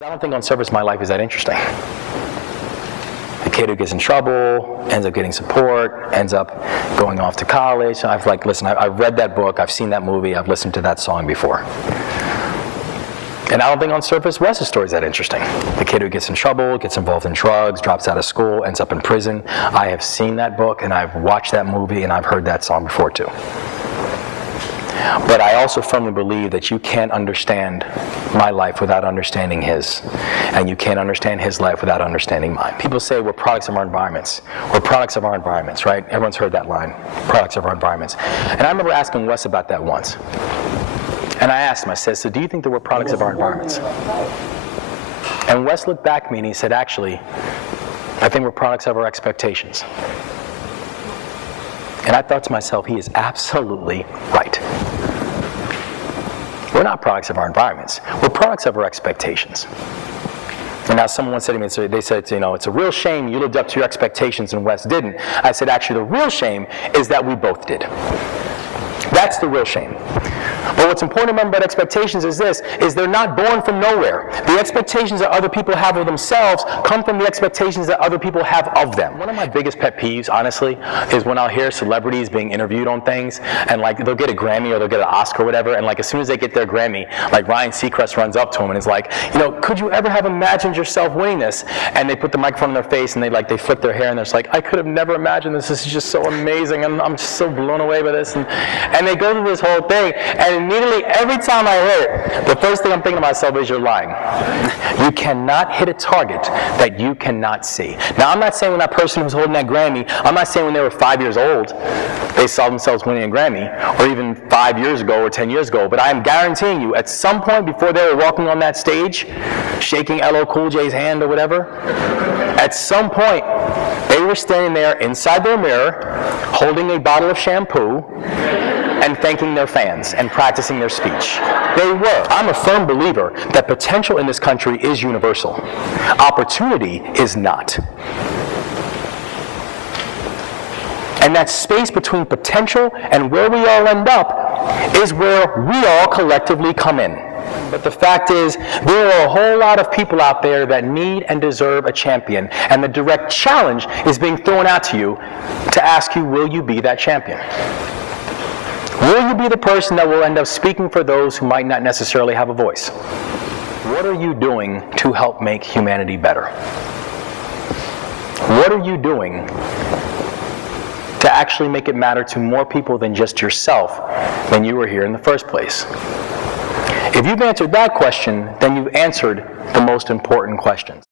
I don't think on surface my life is that interesting. A kid who gets in trouble, ends up getting support, ends up going off to college. I've I've read that book, I've seen that movie, I've listened to that song before. And I don't think on surface Wes's story is that interesting. The kid who gets in trouble, gets involved in drugs, drops out of school, ends up in prison. I have seen that book and I've watched that movie and I've heard that song before too. But I also firmly believe that you can't understand my life without understanding his. And you can't understand his life without understanding mine. People say we're products of our environments. We're products of our environments, right? Everyone's heard that line, products of our environments. And I remember asking Wes about that once. And I asked him, I said, so do you think that we're products of our environments? And Wes looked back at me and he said, actually, I think we're products of our expectations. And I thought to myself, he is absolutely right. We're not products of our environments. We're products of our expectations. And now someone said to me, they said, you know, it's a real shame you lived up to your expectations and Wes didn't. I said, actually, the real shame is that we both did. That's the real shame. But what's important to remember about expectations is this, is they're not born from nowhere. The expectations that other people have of themselves come from the expectations that other people have of them. One of my biggest pet peeves, honestly, is when I'll hear celebrities being interviewed on things, and like they'll get a Grammy or they'll get an Oscar or whatever, and like as soon as they get their Grammy, like Ryan Seacrest runs up to him and is like, you know, could you ever have imagined yourself winning this? And they put the microphone in their face and they flick their hair and they're just like, I could have never imagined this. This is just so amazing. I'm just so blown away by this. And they go through this whole thing, and immediately, every time I hear it, the first thing I'm thinking to myself is you're lying. You cannot hit a target that you cannot see. Now, I'm not saying when that person who's holding that Grammy, I'm not saying when they were 5 years old, they saw themselves winning a Grammy, or even 5 years ago or 10 years ago, but I am guaranteeing you, at some point before they were walking on that stage, shaking LL Cool J's hand or whatever, at some point, they were standing there inside their mirror, holding a bottle of shampoo, and thanking their fans and practicing their speech. They were. I'm a firm believer that potential in this country is universal. Opportunity is not. And that space between potential and where we all end up is where we all collectively come in. But the fact is, there are a whole lot of people out there that need and deserve a champion. And the direct challenge is being thrown out to you to ask you, will you be that champion? Will you be the person that will end up speaking for those who might not necessarily have a voice? What are you doing to help make humanity better? What are you doing to actually make it matter to more people than just yourself when you were here in the first place? If you've answered that question, then you've answered the most important questions.